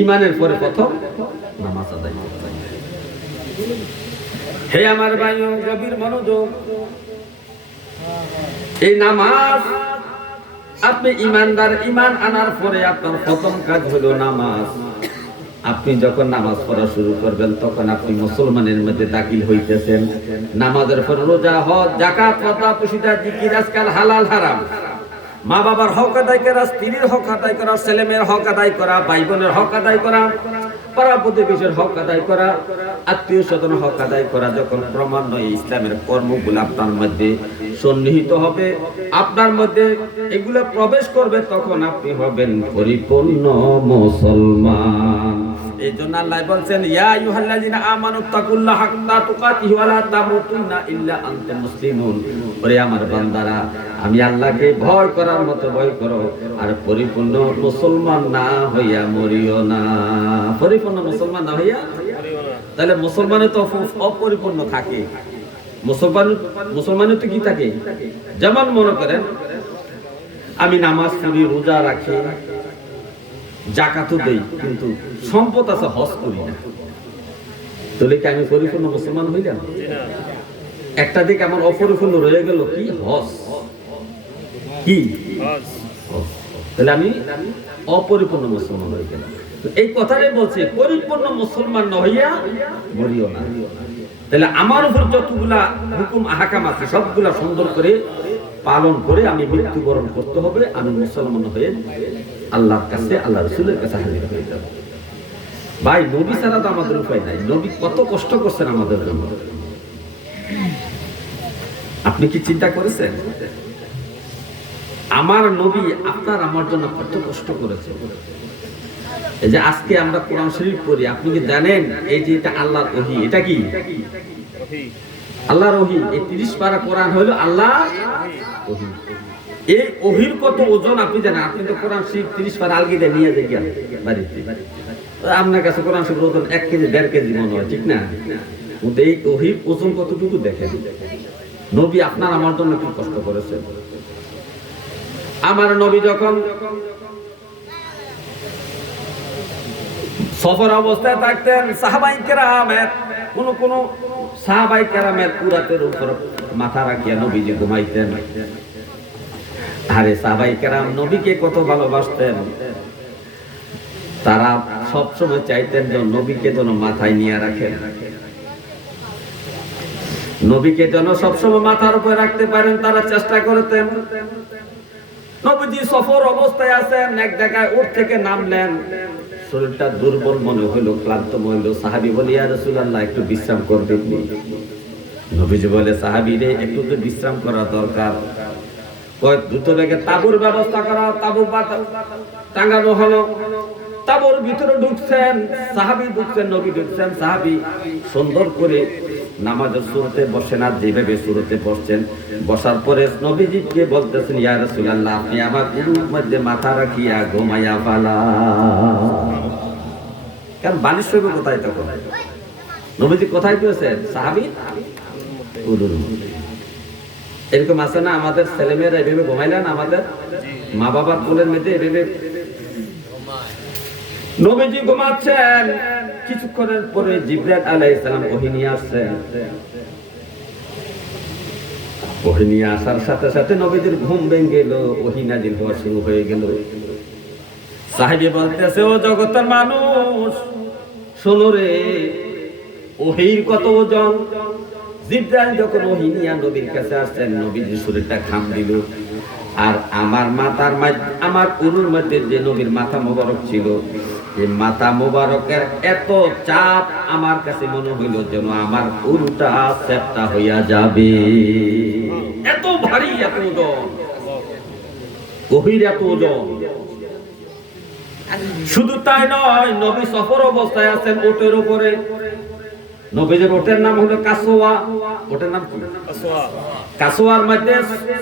ইমানের পরে প্রথম নামাজ আদায় করতে। হে আমার ভাই গভীর মনোযোগ, এই নামাজ আপনি ইমানদার ইমান আনার পরে আপনার প্রথম কাজ হলো নামাজ। আপনি যখন নামাজ পড়া শুরু করবেন, তখন আপনি মুসলমানের মধ্যে দাখিল হইতেছেন। নামাজের পর রোজা, হজ জাকাত কথা পুষিটা জিকির, আজকাল হালাল, হারাম। মা বাবার হক আদায় করা, স্ত্রীর হক আদায় করা ছেলে মেয়ের হক আদায় করা ভাই বোনের হক আদায় করা পাড়া প্রতিবেশীর হক আদায় করা আত্মীয় স্বজন হক আদায় করা, যখন ক্রমান্বয়ে ইসলামের কর্মগুলো আপনার মধ্যে সন্নিহিত হবে। আপনার মধ্যে এগুলো প্রবেশ করবে, তখন আপনি হবেন পরিপূর্ণ মুসলমান। এই জন্য আল্লাহ বলছেন, ইয়া আইয়ুহাল্লাযিনা আমানু হাক্কা ইল্লা মুসলিমুন। ওরে আমার বান্দারা, আমি আল্লাহকে ভয় করার মতো ভয় করো, আর পরিপূর্ণ মুসলমান না হইয়া মরিও না। পরিপূর্ণ মুসলমান না হইয়া তাহলে মুসলমানের তো অপরিপূর্ণ থাকে। মুসলমান মুসলমানের তো কি থাকে? যেমন মনে করেন, আমি নামাজ পড়ি, রোজা রাখি জাকাতও দেই, কিন্তু সম্পদ আছে, হজ করি না। তাহলে কি আমি পরিপূর্ণ মুসলমান হইলাম? একটা দিক আমার অপরিপূর্ণ রয়ে গেল, কি? হজ। কি। তাহলে আমি অপরিপূর্ণ মুসলমান হয়ে গেলাম। এই কথাটাই বলছে, পরিপূর্ণ মুসলমান না হইয়া মরিও না। তাহলে আমার উপর যতগুলা হুকুম, আহাকাম আছে, সবগুলা সুন্দর করে পালন করে আমি মৃত্যুবরণ করতে হবে, আমি মুসলমান হয়ে আল্লাহর কাছে আল্লাহ রসুলের কাছে হাজির হয়ে যাব। ভাই, নবী ছাড়া তো আমাদের উপায় নাই। নবী কত কষ্ট করছেন আমাদের জন্য। আপনি কি চিন্তা করেছেন? আমার নবী আপনার আমার জন্য কত কষ্ট করেছে এই যে আজকে আমরা কোরআন শরীফ পড়ি, আপনি কি জানেন এই যে এটা আল্লাহর ওহি, এটা কি? আল্লাহর ওহি, এই 30 পারা কোরআন হলো আল্লাহ ওহি। এই ওহির কত ওজন আপনি জানেন? আপনি তো কোরআন শরীফ 30 পারা আলগিতে নিয়ে দেখেন বাড়িতে। আপনার কাছে কোরআন শরীফ ওজন 1 কেজি 1.5 কেজি মনে হয়, ঠিক না? কিন্তু এই ওহির ওজন কতটুকু দেখেন? নবী আপনার আমার জন্য কি কষ্ট করেছে আমার নবী যখন সফর অবস্থায় থাকতেন সাহাবাই কেরামের, কোন কোন সাহাবাই কেরামের পুরাতের উপর মাথা রাখিয়া নবীজি ঘুমাইতেন। আরে সাহাবাই কেরাম, নবীকে কত ভালোবাসতেন। তারা সবসময় চাইতেন যে নবীকে যেন মাথায় নিয়ে রাখেন। নবীকে যেন সবসময় মাথার উপরে রাখতে পারেন, তারা চেষ্টা করতেন। নবীজি সফর অবস্থায় আছেন, এক জায়গায় উঠ থেকে নামলেন। শরীরটা দুর্বল মনে হইল, ক্লান্ত মনে হইল। সাহাবি বলে, ইয়া রাসূলুল্লাহ, একটু বিশ্রাম করবেন নি?" নবীজি বলে, সাহাবি রে, একটু তো বিশ্রাম করা দরকার। কয়, দ্রুত বেগে তাবুর ব্যবস্থা করা, তাবু টাঙ্গানো হলো। তাবুর ভিতরে ঢুকছেন, সাহাবি ঢুকছেন, নবী ঢুকছেন। সাহাবি সুন্দর করে নামাজের শুরুতে বসেন আর যেভাবে শুরুতে বসছেন বসার পরে নবীজিকে বলতেছেন, ইয়া রাসূলুল্লাহ আপনি আমার মধ্যে মাথা রাখিয়া ঘুমাইয়া পালা কারণ বালিশ হইবে কোথায় তখন নবীজি কোথায় পেয়েছেন সাহাবি? এরকম আছে না, আমাদের ছেলেমেয়েরা এভাবে ঘুমাইলেন আমাদের মা বাবার কোলের মধ্যে এভাবে নবীজি ঘুমাচ্ছেন। কিছুক্ষণের পরে জিব্রাইল আলাইহিস সালাম ওহী আসছেন। ওহী নিয়ে আসার সাথে সাথে নবীজির ঘুম ভেঙে গেল, ওহী নাজিল হওয়া শুরু হয়ে গেল। সাহেবী বলতেছে, ও জগতের মানুষ, শোনো রে, ওহির কত ওজন? জিব্রাইল যখন ওহি নিয়ে নবীর কাছে আসছেন নবীজির শরীরটা খাম দিল। আর আমার মাথার আমার উরুর মধ্যে যে নবীর মাথা মোবারক ছিল এই মাথা মোবারকের এত চাপ আমার কাছে মনে হইল যেন আমার উরুটা সেপটা হইয়া যাবে। এত ভারী এত ওজন। গভীর এত ওজন। শুধু তাই নয় নবী সফর অবস্থায় আছেন ওটের উপরে। নবীদের ওটের নাম হলো কাসোয়া। ওটের নাম কি? কাসোয়ার মধ্যে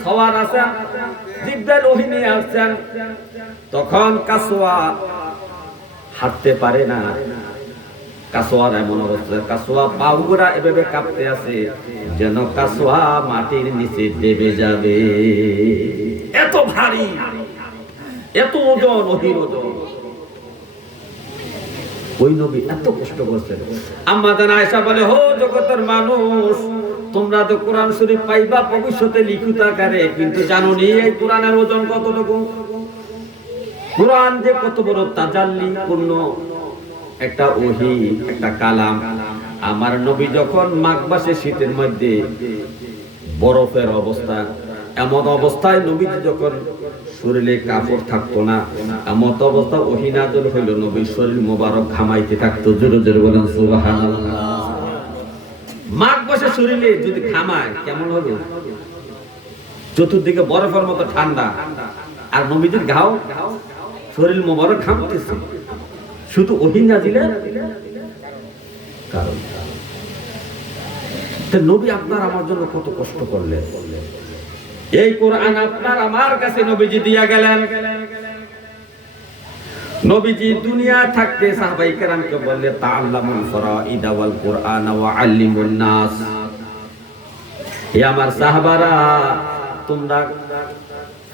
সওয়ার আছেন জিব্রাইল ওহী নিয়ে আসছেন তখন কাসোয়া হাঁটতে পারে না। কাসোয়ার এমন অবস্থা কাসোয়া পাউগুড়া এভাবে কাঁপতে আছে যেন কাসোয়া মাটির নিচে দেবে যাবে। এত ভারী, এত ওজন, অধীর ওজন। ওই নবী এত কষ্ট করছেন। আম্মা জান আয়েশা বলে, হো জগতের মানুষ, তোমরা তো কোরআন শরীফ পাইবা, ভবিষ্যতে লিখিত আকারে, কিন্তু জানো নি এই কোরআনের ওজন কতটুকু? কোরআন যে কত বড় তাজাল্লি পূর্ণ একটা ওহি, একটা কালাম। আমার নবী যখন মাঘ মাসে শীতের মধ্যে বরফের অবস্থা, এমন অবস্থায় নবীজি যখন শরীরে কাপড় থাকতো না, এমন অবস্থা ওহিনাজল হইল, নবীর শরীর মোবারক ঘামাইতে থাকতো, জোরে জোরে বলেন মাঘ মাসে শরীরে যদি ঘামায়, কেমন হবে? চতুর্দিকে বরফের মতো ঠান্ডা। আর নবীজির ঘাও শরীর মোবারক ঘামতেছে। শুধু ওহিনা দিলেন কারণ। নবী আপনার আমার জন্য কত কষ্ট করলেন। এই কোরআন আপনার আমার কাছে নবীজি দিয়া গেলেন। নবীজি দুনিয়া থাকতে সাহাবাই কেরামকে বললে, তাআল্লামুল ফারাইদা ওয়াল কুরআন ওয়া আল্লিমুন নাস। হে আমার সাহাবারা, তোমরা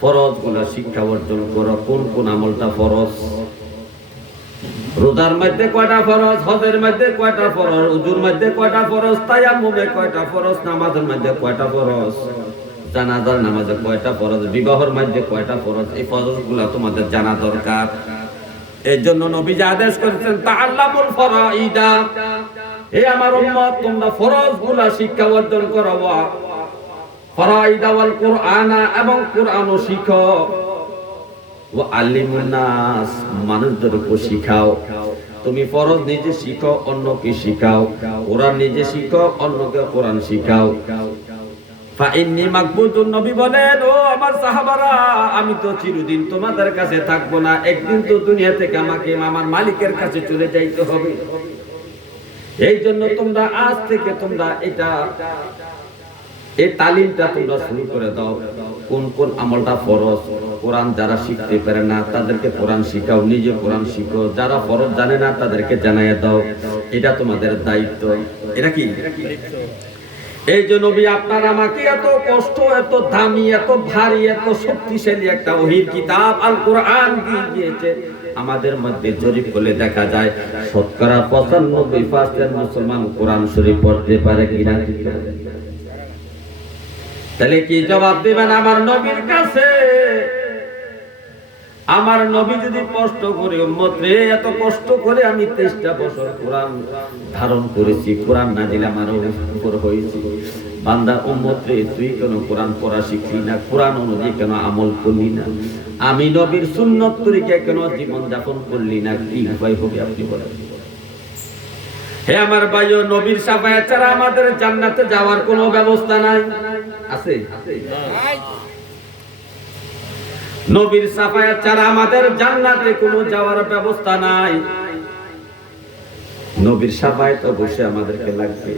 ফরজগুলো শিক্ষা অর্জন করো, কোন কোন আমলটা ফরজ? রোজার মধ্যে কয়টা ফরজ, হজের মধ্যে কয়টা ফরজ, উজুর মধ্যে কয়টা ফরজ, তায়াম্মুমে কয়টা ফরজ, নামাজের মধ্যে কয়টা ফরজ? জানাজার নামাজে কয়টা ফরজ, বিবাহের মধ্যে কয়টা ফরজ? এই ফরজগুলো তোমাদের জানা দরকার। এর জন্য নবীজি আদেশ করেছেন তা তাআল্লামুল ফরাইদা। হে আমার উম্মত, তোমরা ফরজগুলো শিক্ষা অর্জন করো। ফরাইদা ওয়াল কুরআনা এবং কুরআনও শিখো। ও আল্লিমুন নাস মানুষদেরকে শিখাও। তুমি ফরজ নিজে শিখো, অন্যকে শিখাও। কোরআন নিজে শিখো, অন্যকে কোরআন শিখাও। নবী বলেন, ও আমার সাহাবারা, আমি তো চিরদিন তোমাদের কাছে থাকব না। একদিন তো দুনিয়া থেকে আমাকে আমার মালিকের কাছে চলে যাইতে হবে। এই জন্য তোমরা আজ থেকে তোমরা এটা এই তালিমটা তোমরা শুরু করে দাও। কোন কোন আমলটা ফরজ? কোরআন যারা শিখতে পারে না, তাদেরকে কোরআন শিখাও, নিজে কোরআন শিখো। যারা ফরজ জানে না, তাদেরকে জানাই দাও। এটা তোমাদের দায়িত্ব। এটা কি? এই যে নবী, আপনার আমাকে এত কষ্ট, এত দামি, এত ভারী, এত শক্তিশালী একটা ওহির কিতাব আল কোরআন দিয়ে দিয়েছে। আমাদের মধ্যে জরিপ করলে দেখা যায়, শতকরা পঁচানব্বই পার্সেন্ট মুসলমান কোরআন শরীফ পড়তে পারে কিনা? তাহলে কি জবাব দিবেন আমার নবীর কাছে? আমার নবী যদি কষ্ট করে উম্মত এত কষ্ট করে আমি তেইশটা বছর কোরআন ধারণ করেছি, কোরআন না দিলে আমার উপর হয়েছি। বান্দা উম্মত তুই কেন কোরআন পড়া শিখলি না? কোরআন অনুযায়ী কেন আমল করলি না? আমি নবীর সুন্নত তরিকা কেন জীবন যাপন করলি না? কি উপায় হবে আপনি বলেন। হে আমার ভাই ও নবীর সাফায়াত ছাড়া আমাদের জান্নাতে যাওয়ার কোনো ব্যবস্থা নাই। আছে? নবীর সাফায়াত ছাড়া আমাদের জান্নাতে কোনো যাওয়ার ব্যবস্থা নাই। নবীর সাফায়াত অবশ্যই আমাদেরকে লাগবে।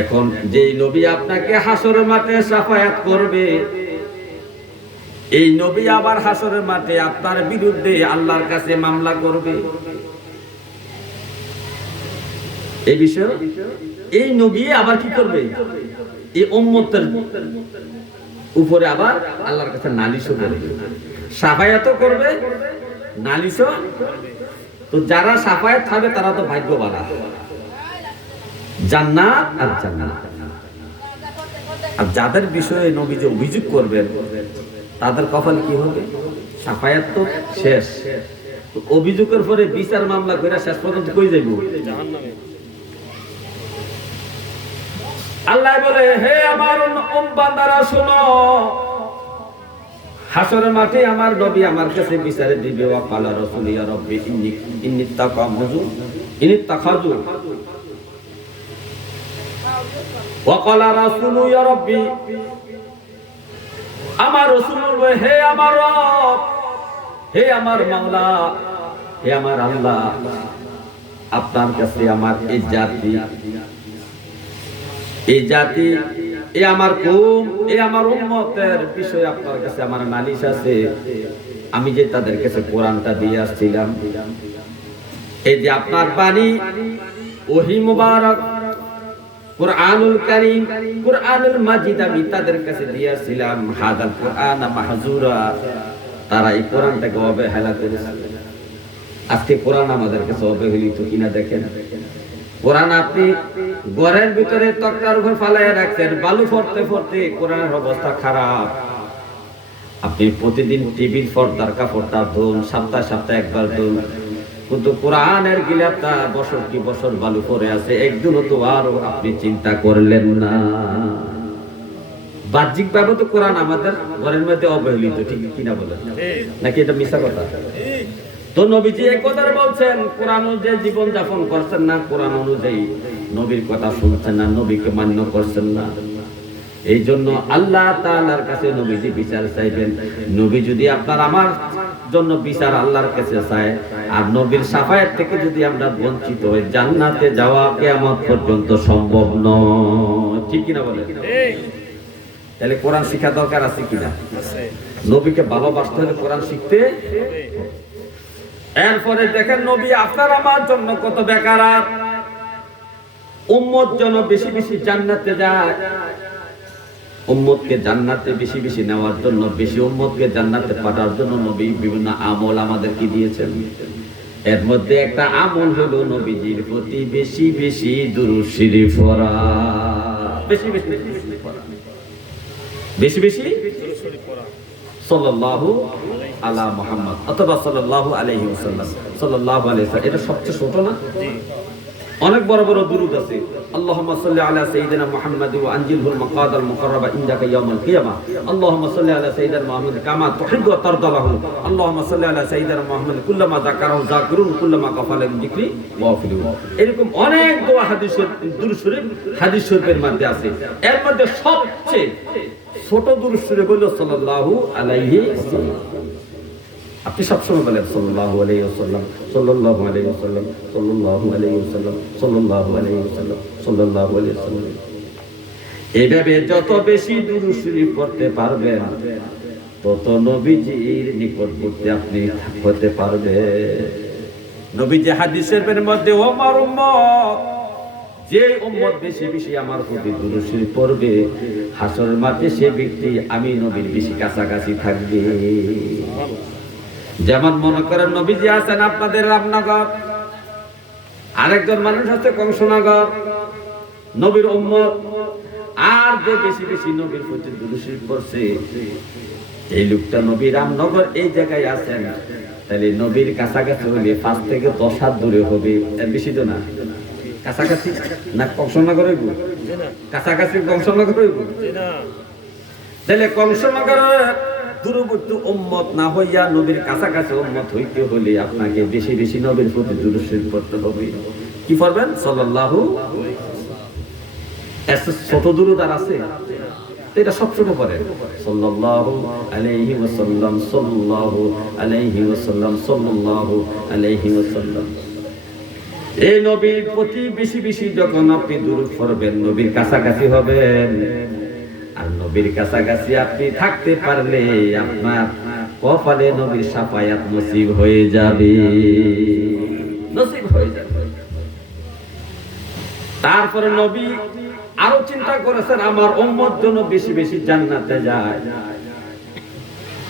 এখন যেই নবী আপনাকে হাসরের মাঠে সাফায়াত করবে এই নবী আবার হাসরের মাঠে আপনার বিরুদ্ধে আল্লাহর কাছে মামলা করবে। এই বিষয়ে এই নবী আবার কি করবে? এই উম্মতের উপরে আবার আল্লাহর কাছে নালিশও করবে। সাফায়াত করবে, নালিশও। তো যারা সাফায়াত থাকবে তারা তো ভাগ্যবান। জান্নাত আর জান্নাত। আর যাদের বিষয়ে নবী যে অভিযোগ করবেন তাদের কপাল কি হবে? সাফায়াত তো শেষ। অভিযোগের পরে বিচার মামলা করে শেষ পর্যন্ত কই যাইব? আল্লাহ বলে, হে আমার বান্দারা, শোনো। হাসরের মাঠে আমার নবী আমার কাছে বিচারে দিবে, ওয়া কালা রাসূল, ইয়া রাব্বি, ইন্নি ইন্নি তাকামুজু, ইন্নি তাখাজু। ওয়া কালা ইয়া রাব্বি আমার রাসূল বলবে, হে আমার হে আমার মাওলা, হে আমার আল্লাহ, আপনার কাছে আমার এই জাতি এই জাতি, এ আমার কুম এ আমার উম্মতের বিষয়ে আপনার কাছে আমার নালিশ আছে। আমি যে তাদের কাছে কোরআনটা দিয়ে আসছিলাম, এই যে আপনার বাণী, ওহি মুবারক কোরআনুল কারীম মাজিদ আমি তাদের কাছে দিয়ে আসছিলাম হাদাল কোরআন মাহজুরা। তারা এই কোরআনটাকে অবহেলা করেছে। আজকে কোরআন আমাদের কাছে অবহেলিত, কিনা দেখেন? কোরআন আপনি ঘরের ভিতরে তক্তার উপর ফালাইয়া রাখছেন, বালু ফরতে ফরতে কোরআনের অবস্থা খারাপ। আপনি প্রতিদিন টিভির পর্দার কাপড়টা ধুন, সপ্তাহে সপ্তাহে একবার ধুন। কিন্তু কোরআনের গিলাপটা বছর কি বছর বালু পরে আছে একদিনও তো আরও আপনি চিন্তা করলেন না। বাহ্যিক ভাবে তো কোরআন আমাদের ঘরের মধ্যে অবহেলিত ঠিক কিনা বলেন? নাকি এটা মিশা কথা? তো নবীজি এই কথা বলছেন কোরআন অনুযায়ী জীবন যাপন করছেন না কোরআন অনুযায়ী নবীর কথা শুনছেন না নবীকে মান্য করছেন না। এই জন্য আল্লাহ তাআলার কাছে নবীজি বিচার চাইবেন। নবী যদি আপনার আমার জন্য বিচার আল্লাহর কাছে চায় আর নবীর সাফায়াত থেকে যদি আমরা বঞ্চিত হই, জান্নাতে যাওয়া কিয়ামত পর্যন্ত সম্ভব নয়। ঠিক কিনা বলেন? তাহলে কোরআন শিক্ষা দরকার আছে কিনা? নবীকে ভালোবাসতে হলে কোরআন শিখতে এরপরে দেখেন, নবী আপনার আমার জন্য কত বেকার উম্মত যেন বেশি বেশি জান্নাতে যায়। উম্মতকে জান্নাতে বেশি বেশি নেওয়ার জন্য, বেশি উম্মতকে জান্নাতে পাঠার জন্য নবী বিভিন্ন আমল আমাদেরকে দিয়েছেন। এর মধ্যে একটা আমল হলো নবীজির প্রতি বেশি বেশি দুরুশিরি ফরা বেশি বেশি। বেশি বেশি সাল্লাল্লাহু আলা মুহাম্মদ অথবা সাল্লাল্লাহু আলাইহি ওয়াসাল্লাম। সাল্লাল্লাহু আলাইহি এটা সবচেয়ে ছোট না? অনেক বড় বড় দুরুদ আছে। আল্লাহুম্মা সাল্লি আলা সাইয়্যিদিনা মুহাম্মাদ ওয়া আনজিলহুল মাকাদাল মুকাররাবা ইনদাকা ইয়াউমাল কিয়ামা। আল্লাহুম্মা সাল্লি আলা সাইয়্যিদিনা মুহাম্মাদ কামা তুহিব্বু ওয়া তারদা আল্লাহুম্মা সাল্লি আলা সাইয়্যিদিনা মুহাম্মাদ কুল্লামা যাকারাহু যাকিরুন কুল্লামা গাফালা যিকরি ওয়াফিলু এরকম অনেক দোয়া হাদিসের দুরূদ শরীফ, হাদিস শরীফের মধ্যে আছে। এর মধ্যে সবচেয়ে ছোট দুরূদ শরীফ হলো সাল্লাল্লাহু আলাইহি ওয়াসাল্লাম আপনি সবসময় বলেন আলাইহি ওয়াসাল্লাম, সাল্লাল্লাহু আলাইহি ওয়াসাল্লাম, সাল্লাল্লাহু আলাইহি ওয়াসাল্লাম, সাল্লাল্লাহু আলাইহি ওয়াসাল্লাম এভাবে যত বেশি দুরূদ শরীফ পড়তে পারবেন, তত নবীজির নিকটবর্তী আপনি হতে পারবে নবীজি হাদিসের মধ্যে ওমর উম্মত, যে উম্মত বেশি বেশি আমার প্রতি দুরূদ শরীফ পড়বে হাসর মাঠে সে ব্যক্তি আমি নবীর বেশি কাছাকাছি থাকবে। যেমন মনে করেন নবীজি আছেন আপনাদের রামনগর, আরেকজন মানুষ আছে কংসনগর, নবীর উম্মত। আর যে বেশি বেশি নবীর প্রতি দুরুশি করছে এই লোকটা নবী রামনগর এই জায়গায় আছেন। তাহলে নবীর কাছাকাছি হলে পাঁচ থেকে দশ হাত দূরে হবে বেশি তো না। কাছাকাছি না কংসনগর হইব? কাছাকাছি কংসনগর হইব? তাহলে কংসনগরের দূরবর্তী উম্মত না হইয়া নবীর কাছাকাছি উম্মত হইতে হলে আপনাকে বেশি বেশি নবীর প্রতি পড়তে হবে। কি দূরদার আছে? এটা এই নবীর প্রতি বেশি বেশি যখন আপনি দূর করবেন নবীর কাছাকাছি হবেন আর নবীর কাছাকাছি আপনি থাকতে পারলে আপনার কপালে নবীর সাফায়াত নসিব হয়ে যাবে। নসিব হয়ে যাবে। তারপরে নবী আরও চিন্তা করেছেন, আমার উম্মত জন্য বেশি বেশি জান্নাতে যায়।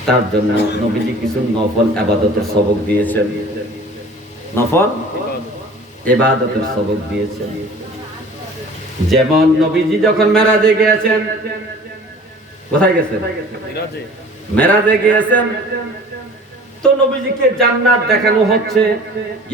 তার জন্য নবীজি কিছু নফল আবাদতের সবক দিয়েছেন। নফল? এবাদতের সবক দিয়েছেন। যেমন নবীজি যখন মেরাজে গিয়েছেন কোথায় গেছেন? মেরাজে। গিয়েছেন তো নবীজিকে জান্নাত দেখানো হচ্ছে।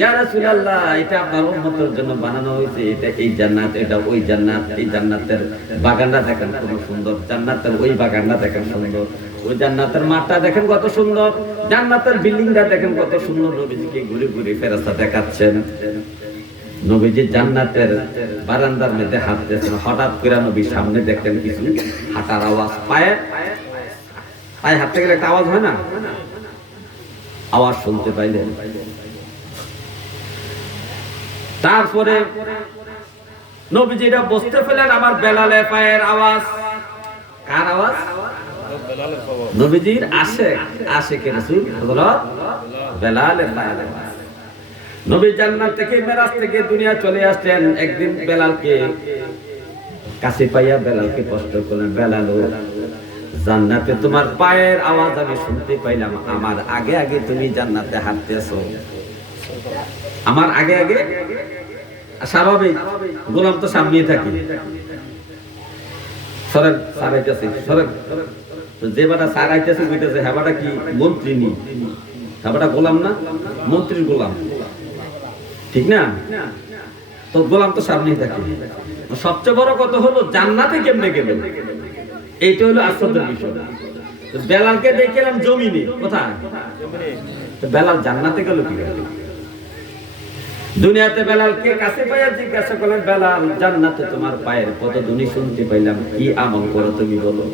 ইয়া রাসূলুল্লাহ এটা আপনার উম্মতের জন্য বানানো হয়েছে। এটা এই জান্নাত এটা ওই জান্নাত এই জান্নাতের বাগানটা দেখেন কত সুন্দর। জান্নাতের ওই বাগানটা দেখেন সুন্দর। ওই জান্নাতের মাঠটা দেখেন কত সুন্দর। জান্নাতের বিল্ডিংটা দেখেন কত সুন্দর। নবীজিকে ঘুরে ঘুরে ফেরেশতা দেখাচ্ছেন। জান্নাতের বারান্দার মধ্যে হাঁটতেছেন হঠাৎ করে নবীর সামনে দেখতেন কিছু হাঁটার আওয়াজ, পায়ে পায়ে হাঁটতে গেলে একটা আওয়াজ হয় না? আওয়াজ শুনতে পাইলেন। তারপরে নবীজি এটা বুঝতে পেলেন, আমার বেলালে পায়ের আওয়াজ। কার আওয়াজ? নবীজির আসে কে রাসূল হযরত বেলালে পায়ের আওয়াজ। নবী জান্নাত থেকে মেরাজ থেকে দুনিয়া চলে আসলেন। একদিন বেলালকে কাছে পাইয়া বেলালকে কষ্ট করলেন। বেলাল জান্নাতে তোমার পায়ের আওয়াজ আমি শুনতে পাইলাম। আমার আগে আগে তুমি জান্নাতে হাঁটতেছো। আমার আগে আগে স্বাভাবিক, গোলাম তো সামনেই থাকি। সরেন সারাইতেছে সরেন। যে বাটা সারাইতেছে কইতেছে হেবাটা কি মন্ত্রী নি? হেবাটা গোলাম না, মন্ত্রীর গোলাম। ঠিক না? তো গোলাম তো সামনেই থাকে। সবচেয়ে বড় কথা হলো, জান্নাতে কেমনে গেল? এইটা হলো আশ্চর্যের বিষয়। বেলালকে দেখলাম জমিনে, কোথায়? বেলাল জান্নাতে গেল কি দুনিয়াতে বেলালকে কাছে পাইয়া জিজ্ঞাসা করলেন, বেলাল, জান্নাতে তোমার পায়ের পদধ্বনি শুনতে পাইলাম। কি আমল করো তুমি বলো?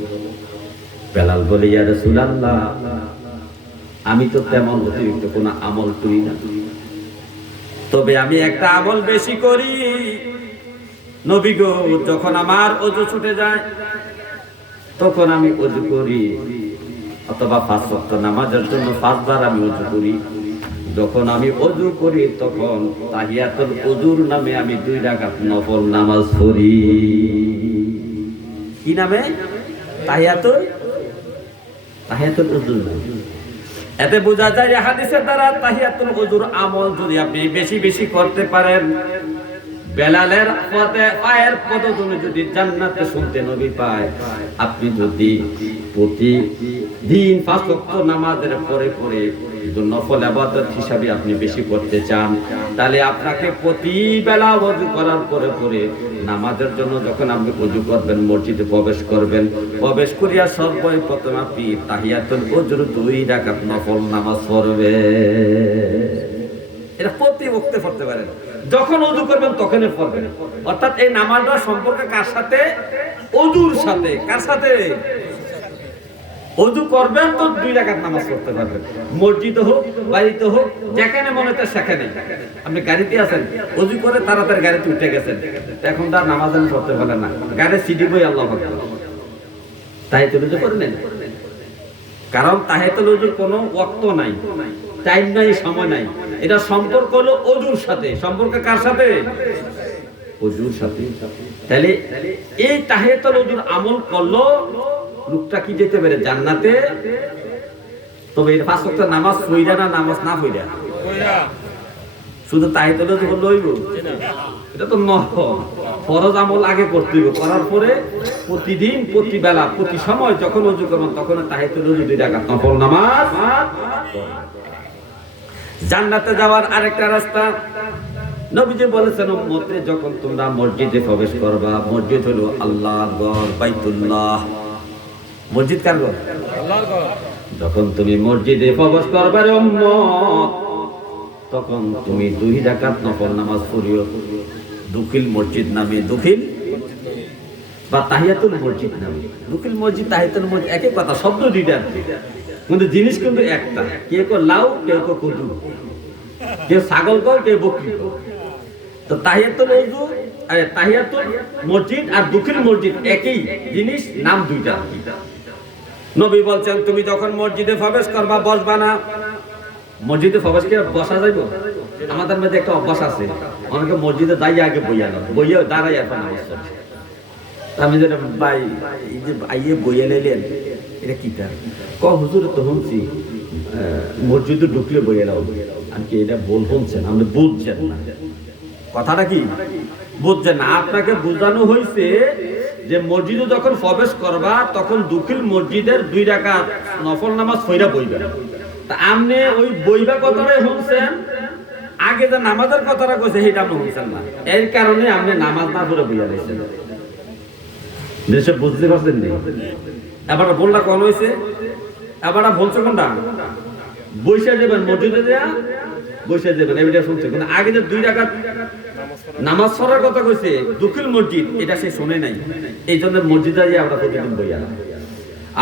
বেলাল বলে, ইয়া রাসূলুল্লাহ, আমি তো তেমন অতিরিক্ত কোনো আমল করি না। তবে আমি একটা আমল বেশি করি। নবী গো, যখন আমার অজু ছুটে যায়, তখন আমি অজু করি। অথবা পাঁচ ওয়াক্ত নামাজের জন্য পাঁচবার আমি অজু করি। যখন আমি অজু করি, তখন তাহিয়াতুল অজুর নামে আমি দুই রাকাত নফল নামাজ পড়ি। কি নামে? তাহিয়াতুল? তাহিয়াতুল অজুর এতে বোঝা যায় হাদিসের দ্বারা তাহিয়াতুল ওজুর আমল যদি আপনি বেশি বেশি করতে পারেন বেলালের পদে পায়ের পদধূলি যদি জান্নাতে শুনতে নবী পায়, আপনি যদি প্রতি দিন পাঁচ নামাজের পরে পরে নফল আবাদত হিসাবে আপনি বেশি করতে চান, তাহলে আপনাকে প্রতি বেলা ওযু করার পরে পরে নামাজের জন্য যখন আপনি ওযু করবেন, মসজিদে প্রবেশ করবেন, প্রবেশ করিয়া সর্বপ্রথম আপনি তাহিয়াতুল ওযুর দুই রাকাত নফল নামাজ পড়বেন। এটা প্রতি বক্তে পড়তে পারেন যখন অজু করবেন তখনই পড়বেন। অর্থাৎ এই নামাজটা সম্পর্কে কার সাথে? অজুর সাথে। কার সাথে? অজু করবেন তো দুই রাকাত নামাজ পড়তে পারবেন। মসজিদে হোক, বাড়িতে হোক, যেখানে মনে হচ্ছে সেখানে। আপনি গাড়িতে আছেন, অজু করে তাড়াতাড়ি গাড়িতে উঠে গেছেন। এখন তার নামাজ আমি পড়তে পারেন না। গাড়ি সিডি বই আল্লাহ। তাই তো রুজু করলেন কারণ তাহেতুল অজুর কোনো ওয়াক্ত নাই। টাইম নাই সময় নাই। এটা সম্পর্ক হলো অজুর সাথে। সম্পর্ক কার সাথে? অজুর সাথে। তাহলে এই তাহেতুল অজুর আমল করল লোকটা কি যেতে পারে? জান্নাতে? তবে এই পাঁচ ওয়াক্ত নামাজ পইরা না নামাজ না পইরা শুধু তাহেতুল অজু করলে হইব? এটা তো নহ। ফরজ আমল আগে করতে হইব। করার পরে প্রতিদিন প্রতি বেলা প্রতি সময় যখন অজু করবেন তখন তাহিতুল অজু দুই রাকাত নফল নামাজ। জান্নাতে যাওয়ার আরেকটা রাস্তা। নবীজি বলেছেন উম্মতে যখন তোমরা মসজিদে প্রবেশ করবা মসজিদ হলো আল্লাহর ঘর বাইতুল্লাহ। মসজিদ কার ঘর? যখন তুমি মসজিদে প্রবেশ করবে উম্মত তখন তুমি দুই রাকাত নফল নামাজ পড়িও। দুখিল মসজিদ নামে দুখিল বা তাহিয়াতুল মসজিদ নামে। দুখিল মসজিদ তাহিয়াতুল মসজিদ একই কথা শব্দ দুইটা। কিন্তু জিনিস কিন্তু একটা। কেউ কেউ লাউ, কেউ কেউ কুদু কেউ ছাগল কর কেউ বকরি কর। তো তাহিয়াতুল ওযু আরে তাহিয়াতুল মসজিদ আর দুখিল মসজিদ একই জিনিস, নাম দুইটা। নবী বলছেন, তুমি যখন মসজিদে প্রবেশ করবা, বসবা না। মসজিদে প্রবেশ করে বসা যাইব? আমাদের মধ্যে একটা অভ্যাস আছে। অনেকে মসজিদে দাঁড়িয়ে আগে বইয়া না বইয়া দাঁড়াই এখন। আমি যেটা ভাই, এই যে আইয়ে বইয়া নিলেন, এটা কি তার? ক হুজুর তো শুনছি মসজিদে ঢুকলে বইয়া নাও। আর কি, এটা বল শুনছেন, আপনি বুঝছেন না। কথাটা কি? বুঝছেন না। আপনাকে বোঝানো হয়েছে যে মসজিদে যখন প্রবেশ করবা, তখন দুখিল মসজিদের দুই রাখা নফল নামাজ ফইরা বইবা। তা আপনি ওই বইবা কথাটাই শুনছেন? আগে যে নামাজের কথাটা কইছে, সেটা আপনি শুনছেন না। এর কারণে আপনি নামাজ না পড়ে বইয়া রয়েছেন দেশে বুঝতে পারছেন নি? এবার বললা কোন হয়েছে এবার বলছে কোনটা? বৈশা মসজিদে বৈশা এটা শুনছে। কিন্তু আগে যে দুই টাকা নামাজ পড়ার কথা কইছে, দুখিল মসজিদ, এটা সে শুনে নাই। এই জন্য মসজিদে যাই আমরা প্রতিদিন বইয়া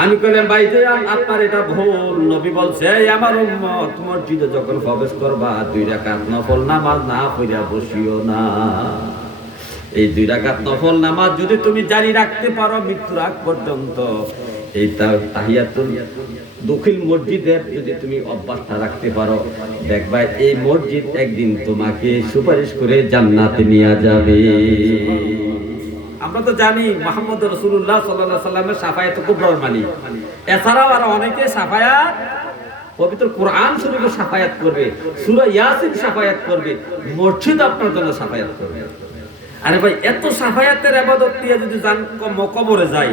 আমি কইলাম যে আপনার এটা ভুল। নবী বলছে আমার উম্মত, মসজিদে যখন প্রবেশ করবা, দুই রাকাত নফল নামাজ না পড়িয়া বসিও না। এই দুই রাকাত নফল নামাজ যদি তুমি জারি রাখতে পারো, মৃত্যুর আগ পর্যন্ত। এই তাহিয়াতুল দখিল মসজিদের যদি তুমি অভ্যাসটা রাখতে পারো, দেখবা এই মসজিদ একদিন তোমাকে সুপারিশ করে জান্নাতে নিয়ে যাবে। আমরা তো জানি মোহাম্মদ রসুল্লাহ সাল্লাহ সাল্লামের সাফায়াত কুবরার মালিক। এছাড়াও আর অনেকে সাফায়াত, পবিত্র কোরআন শরীফে সাফায়াত করবে, সূরা ইয়াসিন সাফায়াত করবে, মসজিদ আপনার জন্য সাফায়াত করবে। আরে ভাই, এত সাফায়াতের আবাদত দিয়ে যদি কবরে যাই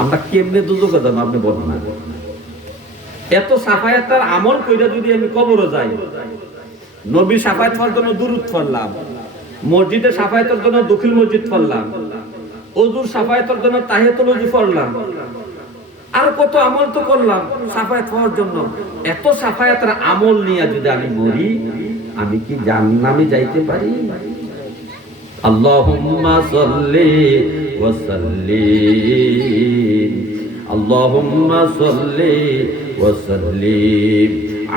আমরা কেমনে যাব আপনি বলুন না। এত সাফায়াতের আমল কইরা যদি আমি কবরে যাই, নবী সাফায়াত ফল জন্য দুরুদ ফরলাম মসজিদে সাফায়াতের জন্য দখিল মসজিদ ফরলাম অজুর সাফায়াতের জন্য তাহিয়াতুল অজু ফরলাম আর কত আমল তো করলাম সাফায়াত হওয়ার জন্য। এত সাফায়াতের আমল নিয়ে যদি আমি মরি, আমি কি জান্নামে যাইতে পারি? আল্লাহুম্মা সাল্লি ওয়া সাল্লিম আল্লাহুম্মা সাল্লি ওয়া সাল্লিম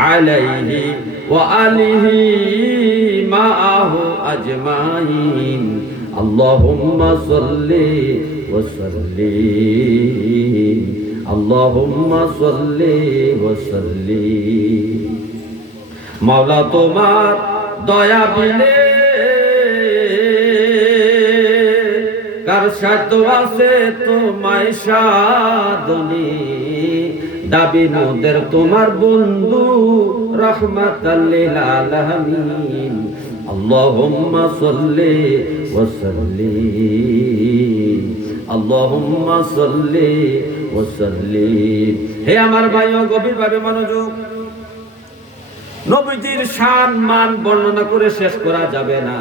আলাইহি ওয়া আলিহি মাআহু আজমাইন। আল্লাহুম্মা সাল্লি ওয়া সাল্লিম আল্লাহুম্মা সাল্লি ওয়া সাল্লিম মাওলা তোমার দয়া বিনে কার সাধ্য আছে তোমায় সাধনী। দাবি মোদের তোমার বন্ধু আলামিন। আল্লাহুম্মা সাল্লি ওয়া সাল্লিম আল্লাহুম্মা সাল্লি হে আমার ভাইও গভীরভাবে মনোযোগ। নবীজির শান মান বর্ণনা করে শেষ করা যাবে না।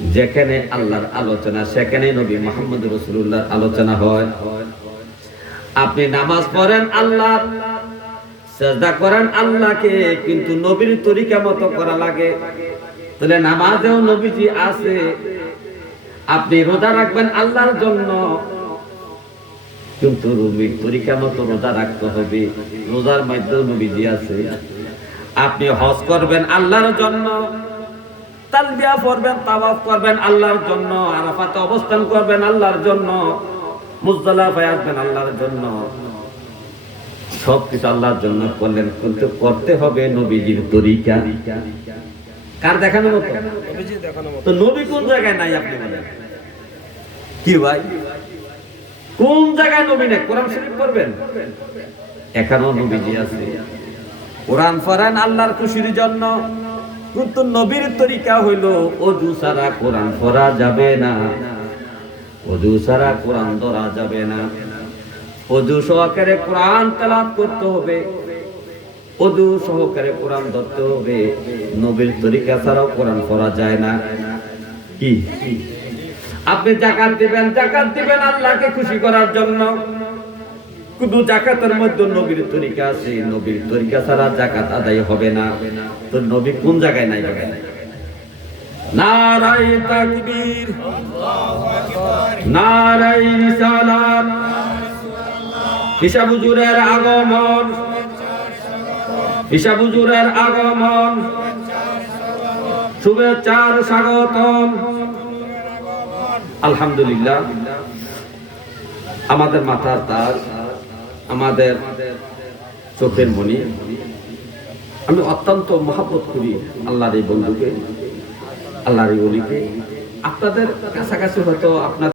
যেখানে আল্লাহর আলোচনা, সেখানে নবী মোহাম্মদ রসুল্লাহর আলোচনা হয়। আপনি নামাজ পড়েন আল্লাহ সেজদা করেন আল্লাহকে, কিন্তু নবীর তরিকা মতো করা লাগে। তাহলে নামাজেও নবীজি আছে। আপনি রোজা রাখবেন আল্লাহর জন্য, কিন্তু নবীর তরিকা মতো রোজা রাখতে হবে। রোজার মাধ্যমে নবীজি আছে। আপনি হজ করবেন আল্লাহর জন্য। তালবিয়া তাওয়াফ করবেন আল্লাহর জন্য, আরাফাতে অবস্থান করবেন আল্লাহর জন্য, মুজদালাফায় আসবেন আল্লাহর জন্য। আল্লাহর জন্য করলেন, কিন্তু করতে হবে নবীজির তরিকা। কার দেখানো মতো? তো নবী কোন জায়গায় নাই আপনি বলেন? কি ভাই? কোন জায়গায় নবী নেই? কোরআন শরীফ পড়বেন? এখানেও নবীজি আছে। কোরআন পড়েন আল্লাহর খুশির জন্য। কিন্তু নবীর তরিকা হইল অজু সারা কোরআন পড়া যাবে না। অজু সারা কোরআন ধরা যাবে না। অজু সহকারে কোরআন তেলাপ করতে হবে। অজু সহকারে কোরআন ধরতে হবে। নবীর তরিকা ছাড়াও কোরআন পড়া যায় না। কি? আপনি জাকাত দিবেন জাকাত দিবেন আল্লাহকে খুশি করার জন্য। কিন্তু জাকাতের মধ্যে নবীর তরিকা আছে, নবীর তরিকা ছাড়া জাকাত আদায় হবে না। তো নবী কোন জায়গায় নাই জায়গায় নারাই তাকবীর। নারাই রিসালাত। হিসাব হুজুরের আগমন। হিসাব হুজুরের আগমন। শুভেচ্ছার স্বাগতম। আলহামদুলিল্লাহ। আমাদের মাথার তার আমাদের চোখের মনি। আমি অত্যন্ত মহাব্বত করি আল্লাহর এই বন্ধুকে, আল্লাহর এই অলিকে। আপনাদের কাছাকাছি হয়তো আপনার